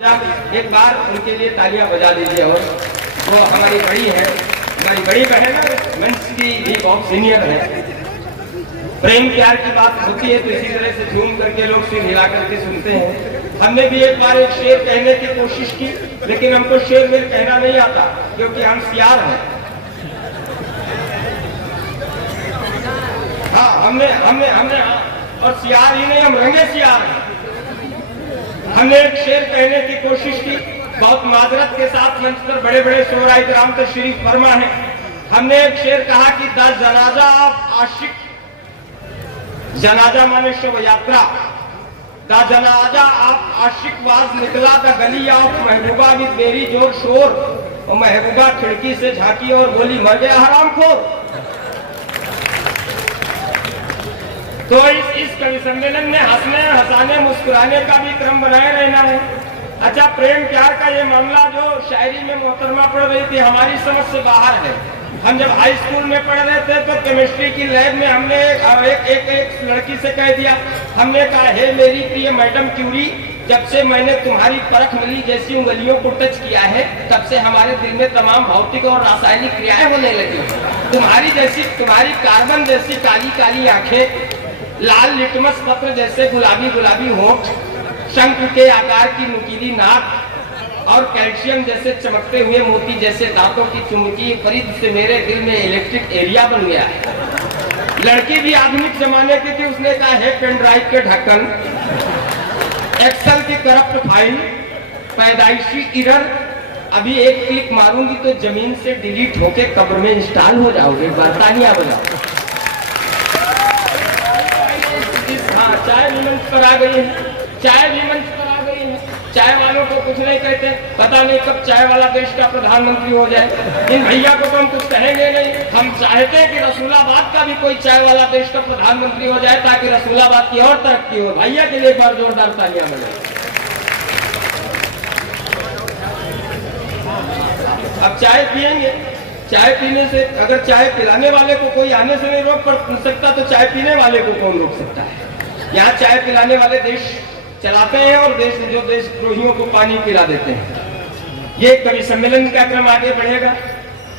एक बार उनके लिए तालियां बजा दीजिए। और वो हमारी बड़ी है, हमारी बड़ी बहन है, मंच की भी बहुत सीनियर है। प्रेम प्यार की बात होती है तो इसी तरह से झूम करके लोग सिर हिला करके सुनते हैं। हमने भी एक बार एक शेर कहने की कोशिश की, लेकिन हमको शेर में कहना नहीं आता क्योंकि हम सियार हैं। हाँ, हमने हमने हमने और सियार ही नहीं, हम रंगे सियार हैं। हमने एक शेर कहने की कोशिश की, बहुत माजरत के साथ मंच पर बड़े बड़े शोरा इकराम तशरीफ फरमा है। हमने एक शेर कहा कि द जनाजा ऑफ आशिक, जनाजा माने शव यात्रा, द जनाजा ऑफ आशिक वाज निकला द गली ऑफ महबूबा विद वेरी जोर शोर। और महबूबा खिड़की से झांकी और बोली, मर गया हरामखोर। तो इस कवि सम्मेलन में हंसने हंसाने मुस्कुराने का भी क्रम बनाए रहना है। अच्छा, प्रेम प्यार का ये मामला जो शायरी में मोहतरमा पढ़ रही थी, हमारी समझ से बाहर है। हम जब हाई स्कूल में पढ़ रहे थे तो केमिस्ट्री की लैब में हमने एक लड़की से कह दिया, हमने कहा, हे मेरी प्रिय मैडम क्यूरी, जब से मैंने तुम्हारी परख मिली जैसी उंगलियों को टच किया है, तब से हमारे दिल में तमाम भौतिक और रासायनिक क्रियाएं होने लगी। तुम्हारी कार्बन जैसी काली काली आंखें, लाल लिटमस पत्र जैसे गुलाबी गुलाबी होंठ, शंख के आकार की नुकीली नाक और कैल्शियम जैसे चमकते हुए मोती जैसे दांतों की चुमकी खरीद से मेरे दिल में इलेक्ट्रिक एरिया बन गया है। लड़की भी आधुनिक जमाने की थी, उसने कहा, है पेन ड्राइव के ढक्कन, एक्सेल की करप्ट फाइल, पैदाइशी एरर, अभी एक क्लिक मारूंगी तो जमीन से डिलीट होके कब्र में इंस्टॉल हो जाओगे। एक बार तालियां बजाओ। हाँ, चाय भी मंच पर आ गई है, चाय भी मंच पर आ गई है। चाय वालों को कुछ नहीं कहते, पता नहीं कब चाय वाला देश का प्रधानमंत्री हो जाए। इन भैया को तो हम कुछ कहेंगे नहीं। हम चाहते हैं कि रसूलाबाद का भी कोई चाय वाला देश का प्रधानमंत्री हो जाए ताकि रसूलाबाद की और तरक्की हो। भैया के लिए एक बार जोरदार तालियां बजाएं। अब चाय पियेंगे, चाय पीने से, अगर चाय पिलाने वाले को कोई आने से नहीं रोक सकता तो चाय पीने वाले को कौन रोक सकता है। यहाँ चाय पिलाने वाले देश चलाते हैं और देशद्रोहियों को पानी पिला देते हैं। ये कवि सम्मेलन का क्रम आगे बढ़ेगा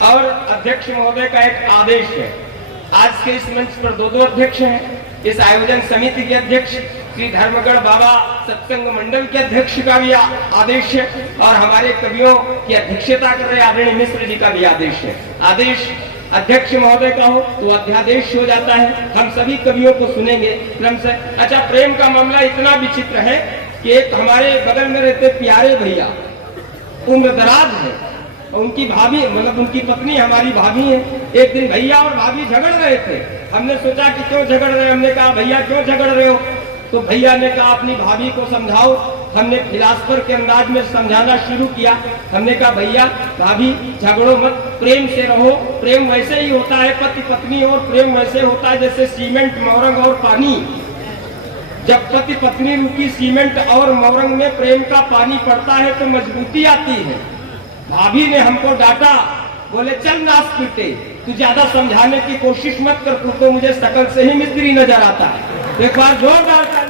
और अध्यक्ष महोदय का एक आदेश है। आज के इस मंच पर दो अध्यक्ष हैं। इस आयोजन समिति के अध्यक्ष श्री धर्मगढ़ बाबा सत्संग मंडल के अध्यक्ष का भी आदेश है और हमारे कवियों की अध्यक्षता कर रहे आदरणीय मिश्र जी का भी आदेश है। आदेश अध्यक्ष महोदय का हो तो अध्यादेश हो जाता है। हम सभी कवियों को सुनेंगे क्रम से। अच्छा, प्रेम का मामला इतना विचित्र है कि एक हमारे बगल में रहते प्यारे भैया, उम्र दराज है, उनकी भाभी मतलब उनकी पत्नी हमारी भाभी है। एक दिन भैया और भाभी झगड़ रहे थे। हमने सोचा कि क्यों झगड़ रहे हैं। हमने कहा, भैया क्यों झगड़ रहे हो? तो भैया ने कहा, अपनी भाभी को समझाओ। हमने फिलासफर के अंदाज में समझाना शुरू किया। हमने कहा, भैया भाभी झगड़ो मत, प्रेम से रहो। प्रेम वैसे ही होता है पति पत्नी, और प्रेम वैसे होता है जैसे सीमेंट, मोरंग और पानी। जब पति पत्नी रूपी सीमेंट और मोरंग में प्रेम का पानी पड़ता है तो मजबूती आती है। भाभी ने हमको डांटा, बोले, चल नाच पीटे, तू ज्यादा समझाने की कोशिश मत कर, तू तो मुझे शकल से ही मिस्त्री नजर आता है। एक बार जोरदार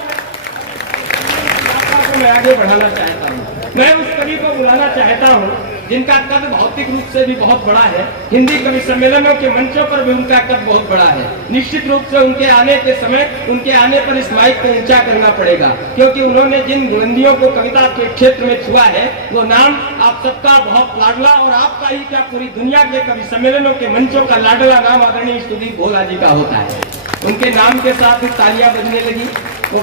मैं आगे बढ़ाना चाहता हूँ। मैं उस कवि को बुलाना चाहता हूँ जिनका कद भौतिक रूप से भी बहुत बड़ा है। हिंदी कवि सम्मेलनों के मंचों पर भी उनका कद बहुत बड़ा है। निश्चित रूप से उनके आने के समय, उनके आने पर इस माइक को ऊंचा करना पड़ेगा, क्योंकि उन्होंने जिन बुलंदियों को कविता के क्षेत्र में छुआ है, वो नाम आप सबका बहुत लाडला, और आपका ही क्या पूरी दुनिया के कवि सम्मेलनों के मंचों का लाडला नाम आदरणीय सुदीप भोला जी का होता है। उनके नाम के साथ तालियां बजने लगी। वो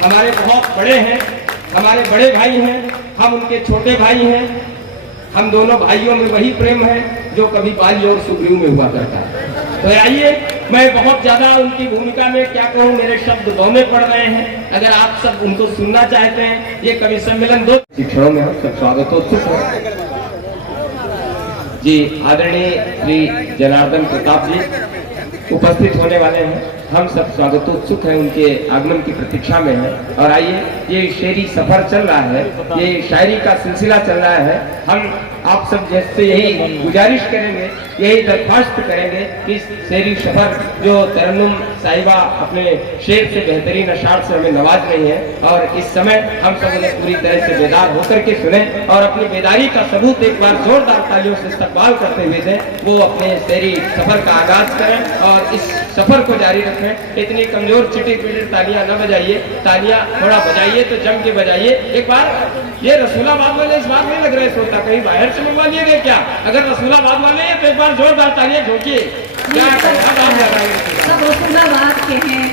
हमारे बहुत बड़े हैं, हमारे बड़े भाई हैं, हम उनके छोटे भाई हैं। हम दोनों भाइयों में वही प्रेम है जो कभी बाली और सुग्रीव में हुआ करता है। तो आइए, मैं बहुत ज्यादा उनकी भूमिका में क्या कहूँ, मेरे शब्द दोने पड़ रहे हैं। अगर आप सब उनको सुनना चाहते हैं, ये कवि सम्मेलन 2 शिक्षणों में सब स्वागतोत्सुक है जी। आदरणीय श्री जनार्दन प्रताप जी उपस्थित होने वाले हैं। हम सब स्वागतोत्सुक हैं, उनके आगमन की प्रतीक्षा में हैं। और आइए, ये शेरी सफर चल रहा है, ये शायरी का सिलसिला चल रहा है। हम आप सब जैसे यही गुजारिश करेंगे, यही दरख्वास्त करेंगे कि शेरी सफर जो तरन्नुम साहिबा अपने शेर से बेहतरीन अशार से हमें नवाज रही है, और इस समय हम सब उन्हें पूरी तरह से बेदार होकर के सुने और अपनी बेदारी का सबूत एक बार जोरदार तालियों से इस्तकबाल करते हुए थे वो अपने शेरी सफर का आगाज करें और इस सफर को जारी रखें। इतनी कमजोर चिटी पिटी तालियां न बजाइए, तालियां थोड़ा बजाइए तो जम के बजाइए। एक बार ये रसूलाबाद वाले इस बार नहीं लग रहे श्रोता, कहीं बाहर से मंगवा लिए गए क्या? अगर रसूलाबाद वाले हैं तो एक बार जोरदार तालियां ठोकिए। क्या सब रसूलाबाद के हैं,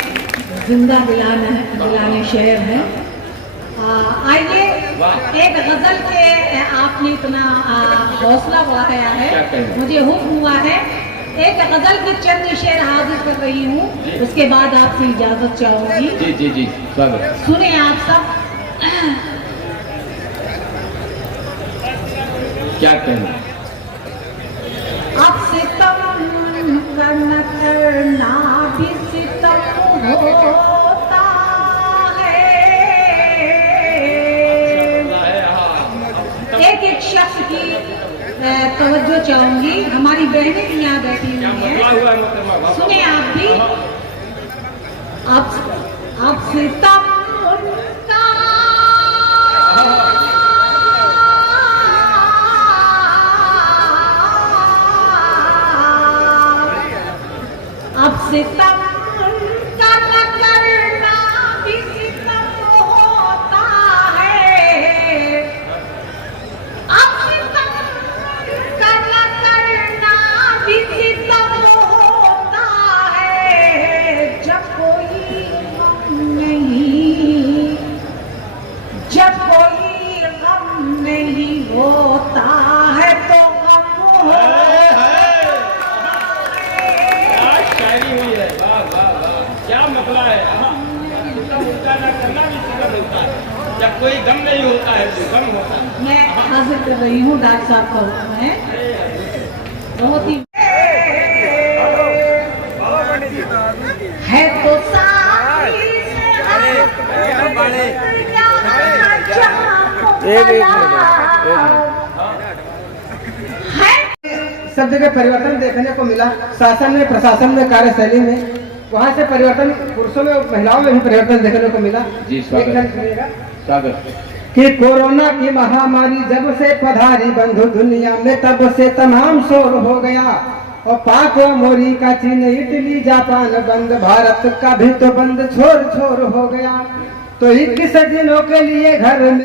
जिंदा दिलाने शहर है। आइए एक गजल के आपने इतना हौसला बढ़ाया है, मुझे हुक्म हुआ है एक गजल के चंद शेर हाजिर कर रही हूँ, उसके बाद आपसे इजाजत चाहूंगी। जी जी जी स्वागत। सुने आप सब। क्या कहना? अब सितम करना भी सितम होता है। एक शख्स की तवज्जो चाहूंगी, हमारी बहनें भी यहाँ बैठी हुई हैं, सुने आप भी। आप सितम सितम का न करना भी सितम होता है। अब सितम का न करना भी सितम होता है। जब कोई गम नहीं, जब कोई गम नहीं होता है तो गम होता है। क्या मसला है? उल्टा ना करना भी सितम होता है। जब कोई गम नहीं होता है तो गम होता है। मैं हाजिर कर रही हूँ, डॉक्टर साहब का हुक्म है। बहुत ही है तो सब जगह परिवर्तन देखने को मिला, शासन में, प्रशासन में, कार्यशैली में, वहाँ से परिवर्तन पुरुषों में और महिलाओं में भी परिवर्तन देखने को मिला। जी स्वागत। कि कोरोना की महामारी जब से पधारी बंधु दुनिया में, तब से तमाम शोर हो गया। और पाक व मोरी का चीन, इटली, जापान बंद, भारत का भी तो बंद छोर छोर हो गया। तो 21 दिनों के लिए घर में